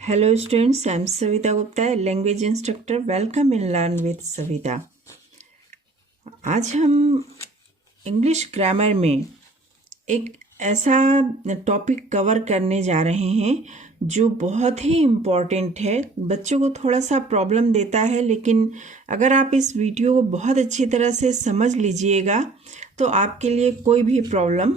Hello students, I am Savita Gupta, language instructor. Welcome in Learn with Savita. आज हम English grammar में एक ऐसा टॉपिक कवर करने जा रहे हैं जो बहुत ही इम्पॉर्टेंट है। बच्चों को थोड़ा सा प्रॉब्लम देता है, लेकिन अगर आप इस वीडियो को बहुत अच्छी तरह से समझ लीजिएगा तो आपके लिए कोई भी प्रॉब्लम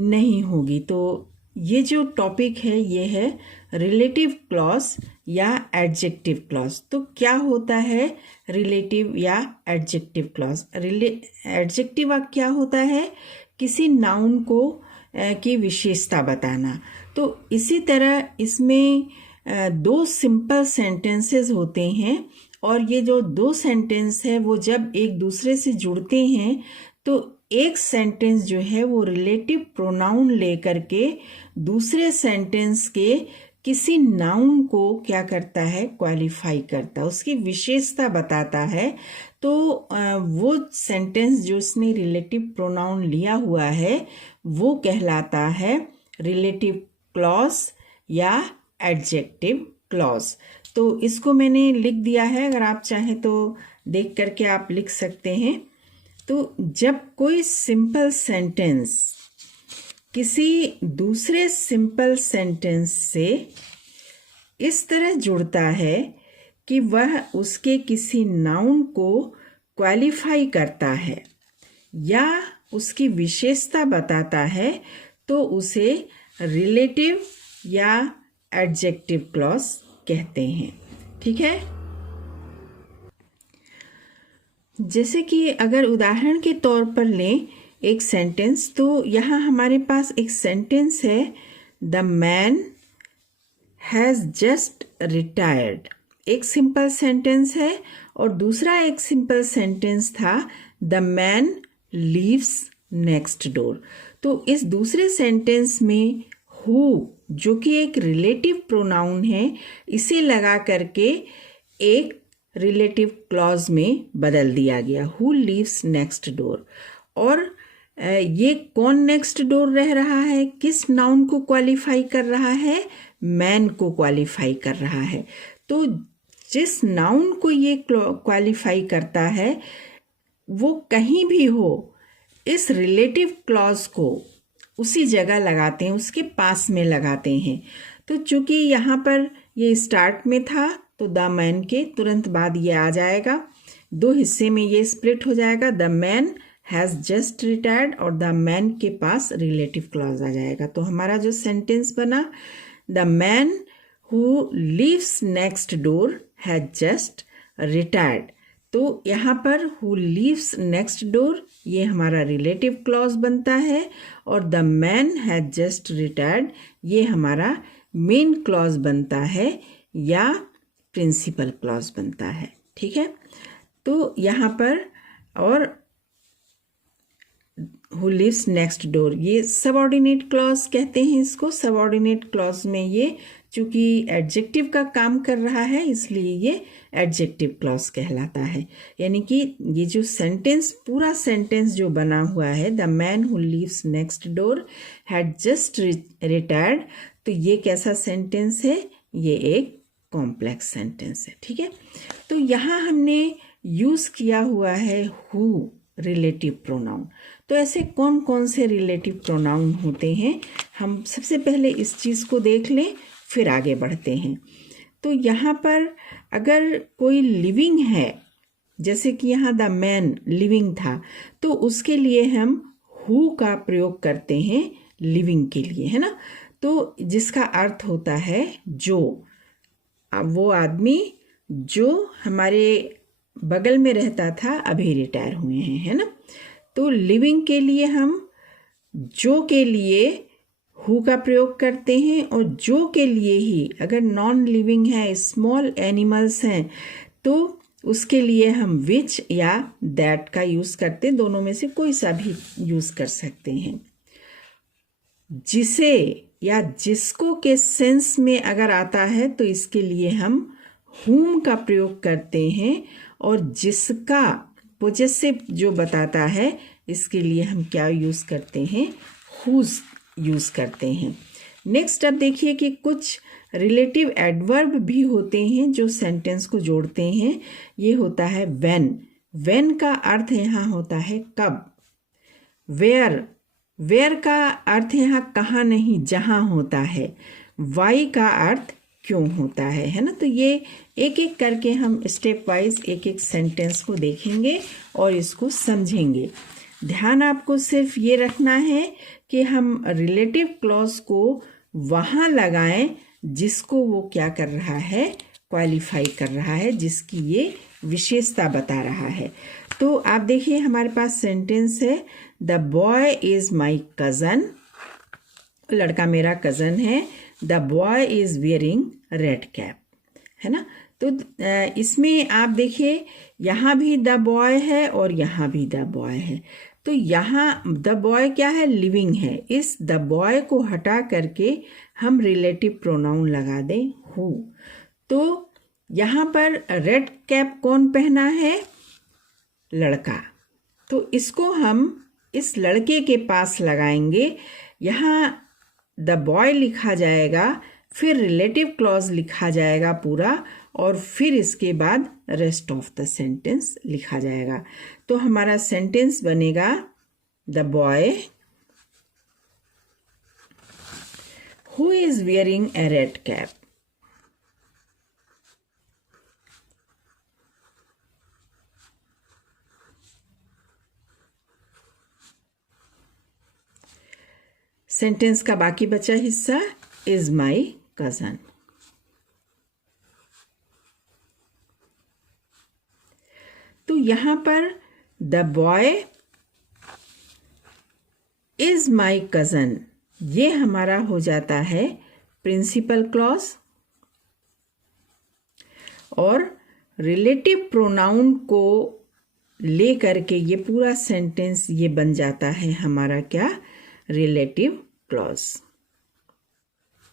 नहीं होगी। तो ये जो टॉपिक है ये है रिलेटिव क्लॉज या एडजेक्टिव क्लॉज। तो क्या होता है रिलेटिव या एडजेक्टिव क्लॉज? एडजेक्टिव क्या होता है? किसी नाउन को की विशेषता बताना। तो इसी तरह इसमें दो सिंपल सेंटेंसेस होते हैं, और ये जो दो सेंटेंस है वो जब एक दूसरे से जुड़ते हैं तो एक सेंटेंस जो है वो रिलेटिव प्रोनाउन लेकर के दूसरे सेंटेंस के किसी नाउन को क्या करता है? क्वालिफाई करता है, उसकी विशेषता बताता है। तो वो सेंटेंस जो उसने रिलेटिव प्रोनाउन लिया हुआ है वो कहलाता है रिलेटिव क्लॉज या एडजेक्टिव क्लॉज। तो इसको मैंने लिख दिया है, अगर आप चाहें तो देख करके आप लिख सकते हैं। तो जब कोई सिंपल सेंटेंस किसी दूसरे सिंपल सेंटेंस से इस तरह जुड़ता है कि वह उसके किसी नाउन को क्वालिफाई करता है या उसकी विशेषता बताता है, तो उसे रिलेटिव या एडजेक्टिव क्लॉज कहते हैं। ठीक है, जैसे कि अगर उदाहरण के तौर पर लें एक सेंटेंस, तो यहाँ हमारे पास एक सेंटेंस है, the man has just retired. एक सिंपल सेंटेंस है, और दूसरा एक सिंपल सेंटेंस था, the man leaves next door. तो इस दूसरे सेंटेंस में हु, जो कि एक रिलेटिव प्रोनाउन है, इसे लगा करके एक रिलेटिव क्लॉज में बदल दिया गया, हु लीव्स नेक्स्ट डोर। और ये कौन नेक्स्ट डोर रह रहा है? किस नाउन को क्वालिफाई कर रहा है? मैन को क्वालिफाई कर रहा है। तो जिस नाउन को ये क्वालिफाई करता है वो कहीं भी हो, इस रिलेटिव क्लॉज को उसी जगह लगाते हैं, उसके पास में लगाते हैं। तो चूंकि यहाँ पर ये स्टार्ट में था तो द मैन के तुरंत बाद ये आ जाएगा, दो हिस्से में ये स्प्लिट हो जाएगा, the man has just retired, और द मैन के पास रिलेटिव क्लॉज आ जाएगा। तो हमारा जो सेंटेंस बना, the man who lives next door has just retired. तो यहाँ पर हु लिव्स नेक्स्ट डोर ये हमारा रिलेटिव क्लॉज बनता है, और the man has just retired ये हमारा मेन क्लॉज बनता है या प्रिंसिपल क्लॉज बनता है। ठीक है, तो यहाँ पर और हु लिव्स नेक्स्ट डोर ये सबऑर्डिनेट क्लॉज कहते हैं इसको। सबऑर्डिनेट क्लॉज में ये चूंकि एडजेक्टिव का काम कर रहा है इसलिए ये एडजेक्टिव क्लॉज कहलाता है। यानी कि ये जो सेंटेंस, पूरा सेंटेंस जो बना हुआ है, the man who lives next door had just retired, तो ये कैसा सेंटेंस है? ये एक कॉम्प्लेक्स सेंटेंस है। ठीक है, तो यहाँ हमने यूज़ किया हुआ है हु रिलेटिव प्रोनाउन। तो ऐसे कौन कौन से रिलेटिव प्रोनाउन होते हैं, हम सबसे पहले इस चीज़ को देख लें, फिर आगे बढ़ते हैं। तो यहाँ पर अगर कोई लिविंग है, जैसे कि यहाँ द मैन लिविंग था, तो उसके लिए हम हु का प्रयोग करते हैं लिविंग के लिए, है ना। तो जिसका अर्थ होता है जो, वो आदमी जो हमारे बगल में रहता था अभी रिटायर हुए हैं, है ना। तो लिविंग के लिए हम जो के लिए हु का प्रयोग करते हैं, और जो के लिए ही अगर नॉन लिविंग है, स्मॉल एनिमल्स हैं, तो उसके लिए हम विच या दैट का यूज़ करते हैं। दोनों में से कोई सा भी यूज़ कर सकते हैं। जिसे या जिसको के सेंस में अगर आता है तो इसके लिए हम whom का प्रयोग करते हैं, और जिसका पोजेसिव जो बताता है इसके लिए हम क्या यूज़ करते हैं? whose यूज़ करते हैं। नेक्स्ट अब देखिए कि कुछ रिलेटिव एडवर्ब भी होते हैं जो सेंटेंस को जोड़ते हैं। ये होता है व्हेन। व्हेन का अर्थ यहाँ होता है कब। वेयर, वेयर का अर्थ यहाँ कहाँ नहीं, जहाँ होता है। वाई का अर्थ क्यों होता है ना। तो ये एक एक करके हम स्टेप वाइज एक एक सेंटेंस को देखेंगे और इसको समझेंगे। ध्यान आपको सिर्फ ये रखना है कि हम रिलेटिव क्लॉज को वहाँ लगाएं जिसको वो क्या कर रहा है, क्वालिफाई कर रहा है, जिसकी ये विशेषता बता रहा है। तो आप देखिए हमारे पास सेंटेंस है, the boy is my cousin, लड़का मेरा कज़न है। The boy is wearing red cap, है ना। तो इसमें आप देखिए यहाँ भी द बॉय है और यहाँ भी द बॉय है। तो यहाँ द बॉय क्या है, लिविंग है। इस द बॉय को हटा करके हम रिलेटिव प्रोनाउन लगा दें हु। तो यहाँ पर रेड कैप कौन पहना है, लड़का। तो इसको हम इस लड़के के पास लगाएंगे। यहाँ द बॉय लिखा जाएगा, फिर रिलेटिव क्लॉज लिखा जाएगा पूरा, और फिर इसके बाद रेस्ट ऑफ द सेंटेंस लिखा जाएगा। तो हमारा सेंटेंस बनेगा, the boy who is wearing A red cap. Sentence का बाकी बचा हिस्सा, इज माई कज़न। तो यहां पर the boy is my cousin, ये हमारा हो जाता है प्रिंसिपल क्लॉज, और रिलेटिव प्रोनाउन को ले करके ये पूरा सेंटेंस ये बन जाता है हमारा क्या, रिलेटिव क्लॉज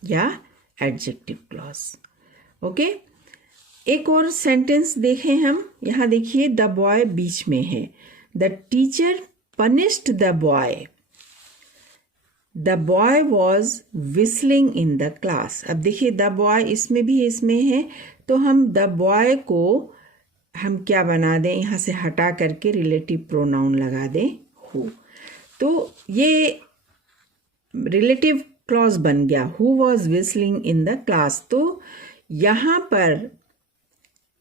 या एडजेक्टिव क्लॉज। ओके, एक और सेंटेंस देखें हम। यहाँ देखिए द बॉय बीच में है। The teacher punished the boy, the boy was whistling in the class. अब देखिए द बॉय इसमें भी इसमें है, तो हम द बॉय को हम क्या बना दें, यहाँ से हटा करके रिलेटिव प्रोनाउन लगा दें हु। तो ये रिलेटिव क्लॉज बन गया, who was whistling in the class. तो यहाँ पर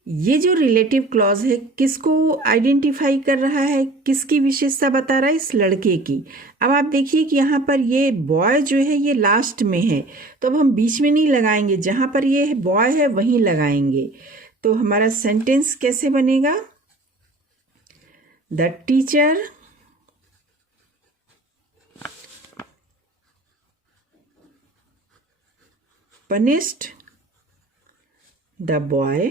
ये जो रिलेटिव क्लॉज है किसको आइडेंटिफाई कर रहा है, किसकी विशेषता बता रहा है, इस लड़के की। अब आप देखिए कि यहाँ पर ये बॉय जो है ये लास्ट में है, तो अब हम बीच में नहीं लगाएंगे, जहाँ पर ये बॉय है वहीं लगाएंगे। तो हमारा सेंटेंस कैसे बनेगा, the teacher punished the boy।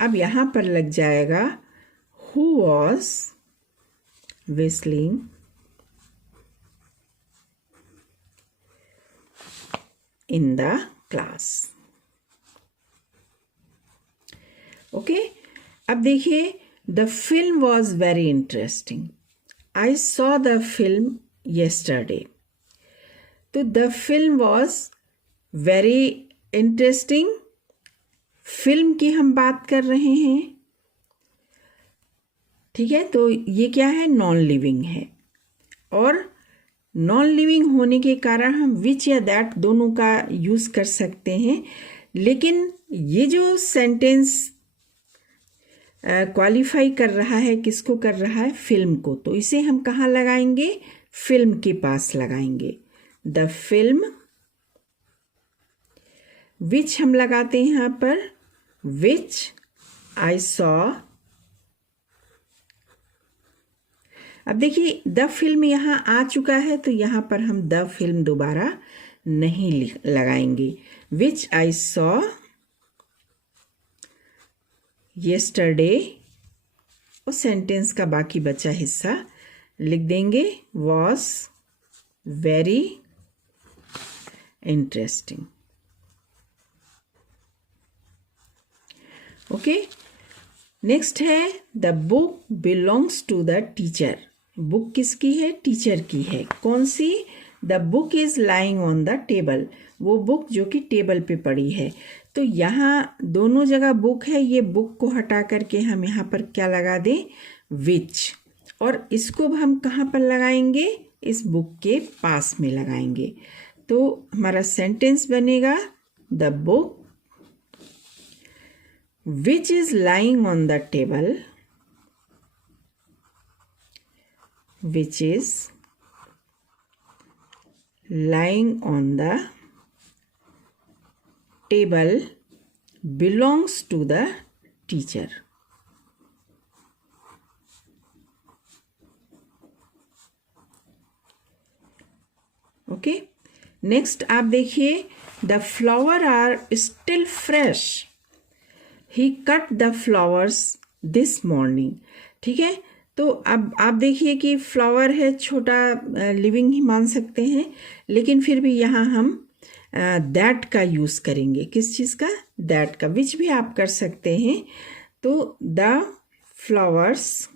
अब यहां पर लग जाएगा who was whistling in the class। Okay, अब देखिए the film was very interesting, I saw the film yesterday। तो the film was very interesting, film की हम बात कर रहे हैं, ठीक है। तो ये क्या है, नॉन लिविंग है, और नॉन लिविंग होने के कारण हम विच या दैट दोनों का यूज कर सकते हैं। लेकिन ये जो सेंटेंस क्वालिफाई कर रहा है, किसको कर रहा है, फिल्म को, तो इसे हम कहाँ लगाएंगे, फिल्म के पास लगाएंगे। द फिल्म, विच हम लगाते हैं यहाँ पर, विच आई सॉ। अब देखिए द फिल्म यहाँ आ चुका है, तो यहाँ पर हम द फिल्म दोबारा नहीं लगाएंगे। विच आई सॉ yesterday, और सेंटेंस का बाकी बचा हिस्सा लिख देंगे, was very interesting। Okay, next है the book belongs to the teacher. Book किसकी है, टीचर की है। कौन सी, the book is lying on the table, वो बुक जो कि टेबल पे पड़ी है। तो यहाँ दोनों जगह बुक है, ये बुक को हटा करके हम यहाँ पर क्या लगा दें, विच, और इसको हम कहाँ पर लगाएंगे, इस बुक के पास में लगाएंगे। तो हमारा सेंटेंस बनेगा the book which is lying on the table, which is lying on the table belongs to the teacher. Okay, next आप देखिए, the flower are still fresh, he cut the flowers this morning. ठीक है, तो अब आप देखिए कि flower है, छोटा लिविंग ही मान सकते हैं, लेकिन फिर भी यहाँ हम दैट का यूज़ करेंगे। किस चीज़ का, दैट का, विच भी आप कर सकते हैं। तो द फ्लावर्स,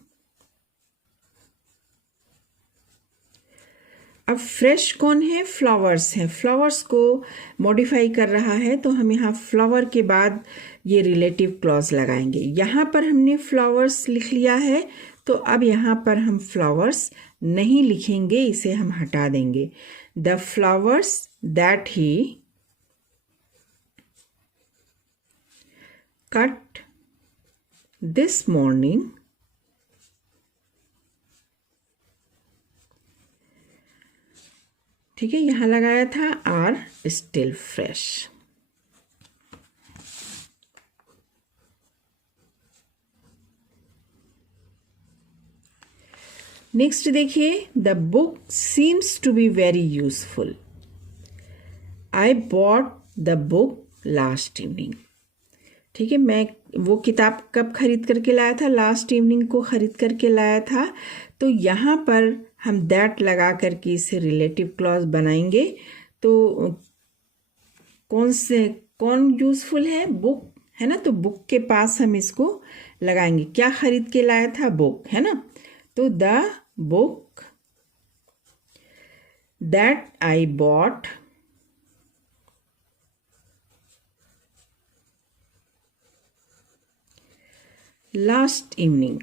अब फ्रेश कौन है, फ्लावर्स हैं, फ्लावर्स को मॉडिफाई कर रहा है, तो हम यहाँ फ्लावर के बाद ये रिलेटिव क्लॉज लगाएंगे। यहाँ पर हमने फ्लावर्स लिख लिया है, तो अब यहाँ पर हम फ्लावर्स नहीं लिखेंगे, इसे हम हटा देंगे। The flowers that he cut this morning ठीक है, यहाँ लगाया था आर स्टिल फ्रेश। नेक्स्ट देखिए, the book seems to be very useful, I bought the book last evening. ठीक है, मैं वो किताब कब खरीद करके लाया था, लास्ट इवनिंग को खरीद करके लाया था। तो यहाँ पर हम दैट लगा करके इसे रिलेटिव क्लॉज बनाएंगे। तो कौन यूजफुल है, बुक है ना, तो बुक के पास हम इसको लगाएंगे। क्या खरीद के लाया था, बुक है ना, तो the book that I bought last evening.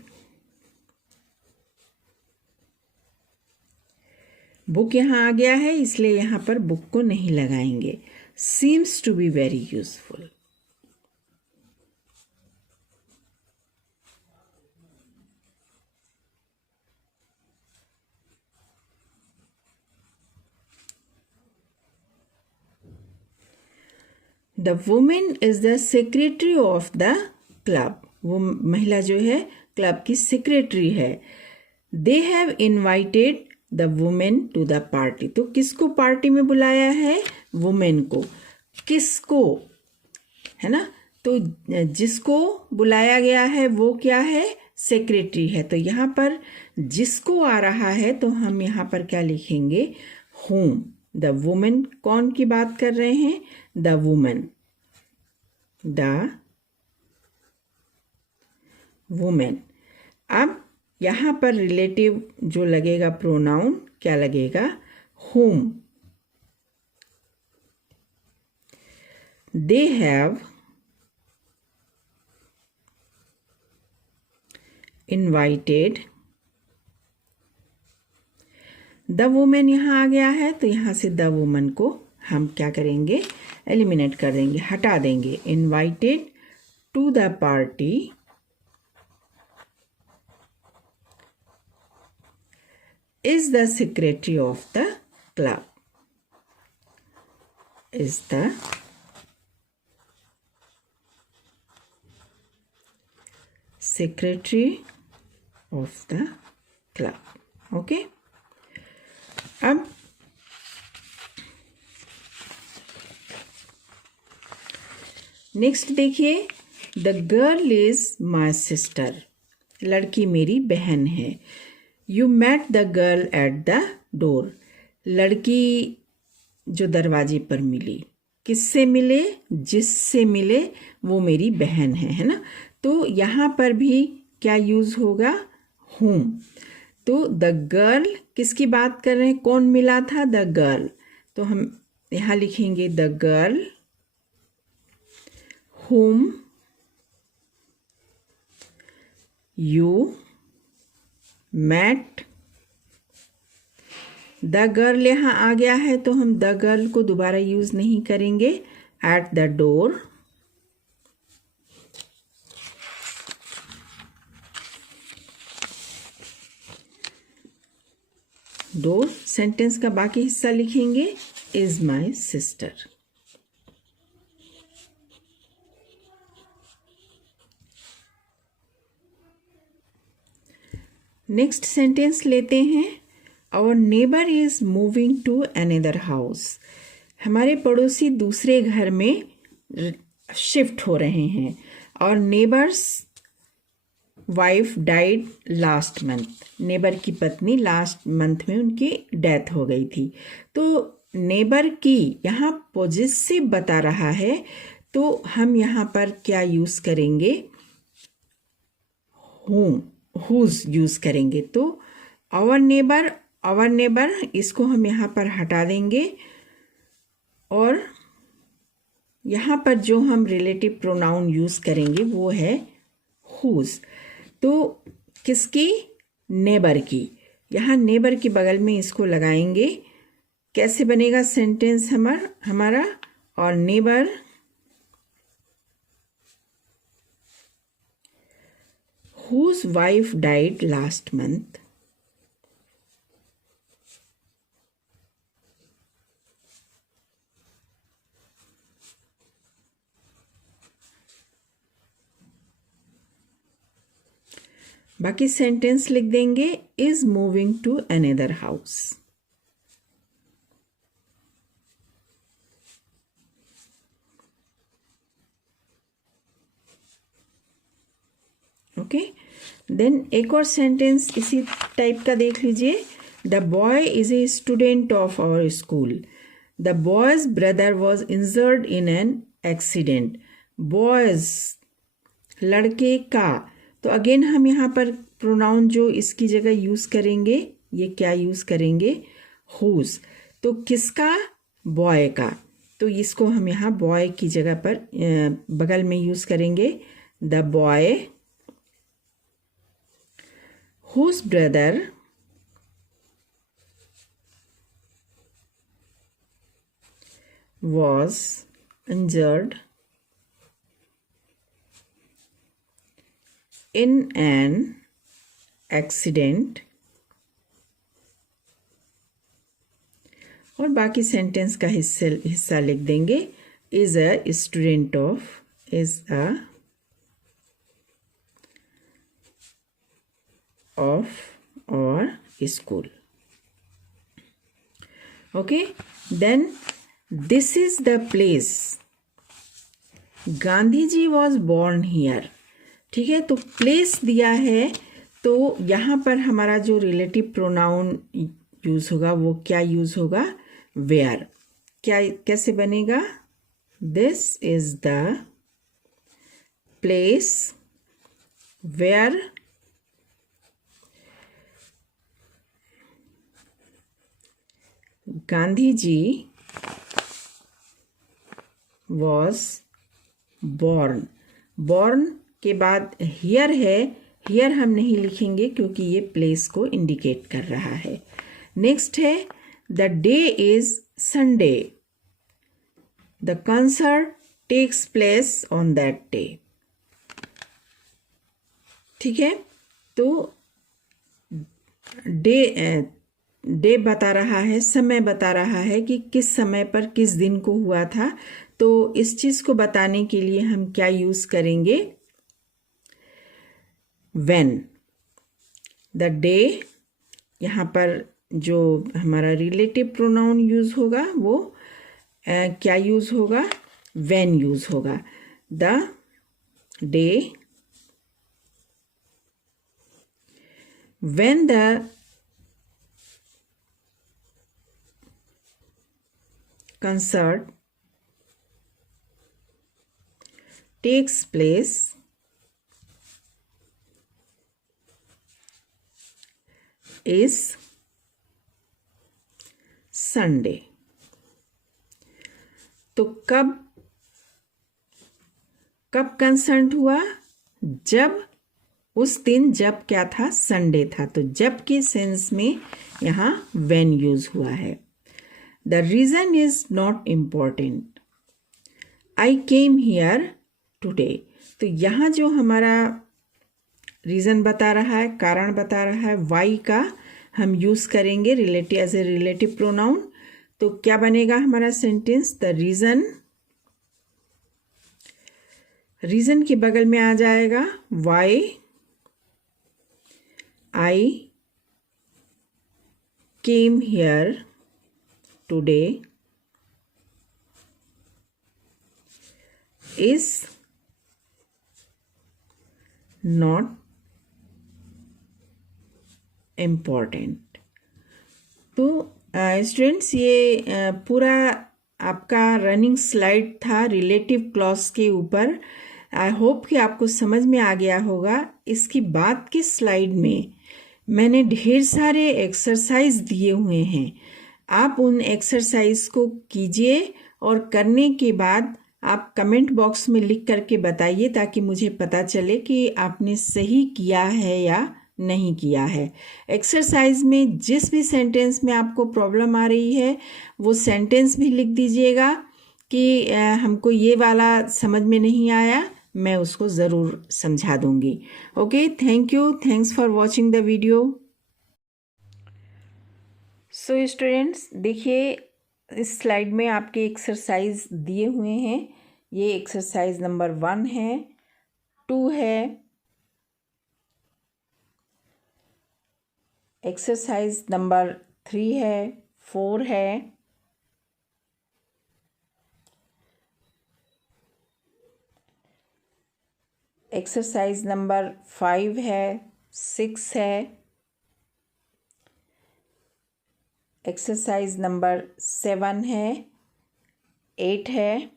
Book यहाँ आ गया है, इसलिए यहाँ पर बुक को नहीं लगाएंगे। Seems to be very useful, the women is the secretary of the club, वो महिला जो है क्लब की सेक्रेटरी है। They have invited the women to the party, तो किसको पार्टी में बुलाया है, वुमेन को। किसको, है ना, तो जिसको बुलाया गया है वो क्या है, सेक्रेटरी है। तो यहाँ पर जिसको आ रहा है, तो हम यहाँ पर क्या लिखेंगे, whom। द वुमेन, कौन की बात कर रहे हैं, द वुमेन, द वुमेन। अब यहाँ पर रिलेटिव जो लगेगा प्रोनाउन, क्या लगेगा, whom। They have invited the women, यहाँ आ गया है, तो यहाँ से द वुमन को हम क्या करेंगे, एलिमिनेट कर देंगे, हटा देंगे। Invited to the party is the secretary of the club, is the secretary of the club। Okay, अब नेक्स्ट देखिए, the girl is my sister, लड़की मेरी बहन है। You met the girl at the door, लड़की जो दरवाजे पर मिली, किससे मिले, जिससे मिले, वो मेरी बहन है ना। तो यहाँ पर भी क्या यूज़ होगा, whom। तो द गर्ल किसकी बात कर रहे हैं, कौन मिला था, द गर्ल। तो हम यहाँ लिखेंगे the girl whom you met। The girl यहाँ आ गया है तो हम द गर्ल को दोबारा यूज नहीं करेंगे। At the door, door sentence का बाकी हिस्सा लिखेंगे is my sister. Next sentence लेते हैं। Our neighbour is moving to another house. हमारे पड़ोसी दूसरे घर में शिफ्ट हो रहे हैं। और neighbours wife died last month. Neighbour की पत्नी लास्ट मंथ में उनकी डेथ हो गई थी। तो नेबर की यहाँ पॉजिटिव बता रहा है, तो हम यहाँ पर क्या यूज करेंगे, हूम, हुज यूज करेंगे। तो आवर नेबर इसको हम यहाँ पर हटा देंगे और यहाँ पर जो हम रिलेटिव प्रोनाउन यूज करेंगे वो है हुज। तो किसकी, नेबर की। यहाँ नेबर के बगल में इसको लगाएंगे। कैसे बनेगा सेंटेंस हमारा, और neighbour whose wife died last month। बाकी सेंटेंस लिख देंगे is moving to another house. Okay, then एक और सेंटेंस इसी टाइप का देख लीजिए। The boy is a student of our school. The boy's brother was injured in an accident. Boy's लड़के का, तो अगेन हम यहाँ पर प्रोनाउन जो इसकी जगह यूज करेंगे, ये क्या यूज करेंगे, हुज। तो किसका, बॉय का। तो इसको हम यहाँ बॉय की जगह पर बगल में यूज करेंगे। The boy whose brother was injured in an accident। और बाकी सेंटेंस का हिस्सा लिख देंगे is a student of, is a of or school। okay, then this is the place Gandhi ji was born here। ठीक है, तो प्लेस दिया है, तो यहाँ पर हमारा जो रिलेटिव प्रोनाउन यूज होगा वो क्या यूज होगा, वेयर। क्या, कैसे बनेगा, this is the place where Gandhi ji was born. Born के बाद हियर है, हियर हम नहीं लिखेंगे क्योंकि ये प्लेस को इंडिकेट कर रहा है। नेक्स्ट है the day is Sunday. The concert takes place on that day. ठीक है, तो डे बता रहा है, समय बता रहा है कि किस समय पर किस दिन को हुआ था। तो इस चीज को बताने के लिए हम क्या यूज करेंगे, व्हेन। द डे, यहाँ पर जो हमारा रिलेटिव प्रोनाउन यूज होगा वो क्या यूज होगा, व्हेन यूज होगा। The day when the concert takes place is Sunday. तो कब कंसर्ट हुआ? जब उस दिन, जब क्या था? संडे था। तो जब के सेंस में यहाँ व्हेन यूज हुआ है। The reason is not important. I came here today. तो यहाँ जो हमारा रीजन बता रहा है, कारण बता रहा है, वाई का हम यूज करेंगे relative as a relative pronoun. तो क्या बनेगा हमारा सेंटेंस? द रीजन के बगल में आ जाएगा why I came here today is not important. तो स्टूडेंट्स, ये पूरा आपका रनिंग स्लाइड था रिलेटिव क्लॉज के ऊपर। आई होप कि आपको समझ में आ गया होगा। इसकी बाद की स्लाइड में मैंने ढेर सारे एक्सरसाइज दिए हुए हैं। आप उन एक्सरसाइज को कीजिए और करने के बाद आप कमेंट बॉक्स में लिख करके बताइए, ताकि मुझे पता चले कि आपने सही किया है या नहीं किया है। एक्सरसाइज में जिस भी सेंटेंस में आपको प्रॉब्लम आ रही है वो सेंटेंस भी लिख दीजिएगा कि हमको ये वाला समझ में नहीं आया, मैं उसको ज़रूर समझा दूंगी। Okay, thank you, thanks for watching the video. So students, देखिए इस स्लाइड में आपके एक्सरसाइज दिए हुए हैं। ये एक्सरसाइज नंबर 1 है, 2 है, एक्सरसाइज नंबर 3 है, 4 है, एक्सरसाइज नंबर 5 है, 6 है, एक्सरसाइज नंबर 7 है, 8 है।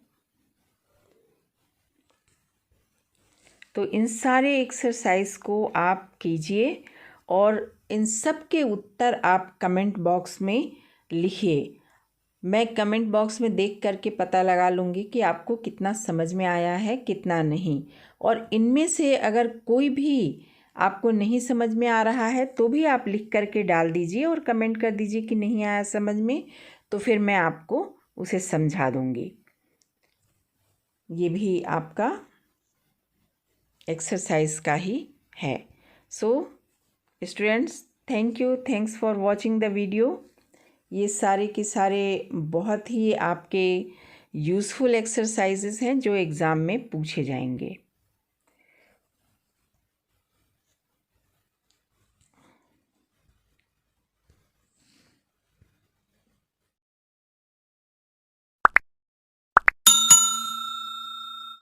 तो इन सारे एक्सरसाइज को आप कीजिए और इन सब के उत्तर आप कमेंट बॉक्स में लिखिए। मैं कमेंट बॉक्स में देख करके पता लगा लूँगी कि आपको कितना समझ में आया है, कितना नहीं। और इनमें से अगर कोई भी आपको नहीं समझ में आ रहा है तो भी आप लिख करके डाल दीजिए और कमेंट कर दीजिए कि नहीं आया समझ में, तो फिर मैं आपको उसे समझा दूँगी। ये भी आपका एक्सरसाइज का ही है। So students, thank you, thanks for watching the video. ये सारे के सारे बहुत ही आपके यूज़फुल एक्सरसाइजेस हैं जो एग्ज़ाम में पूछे जाएंगे।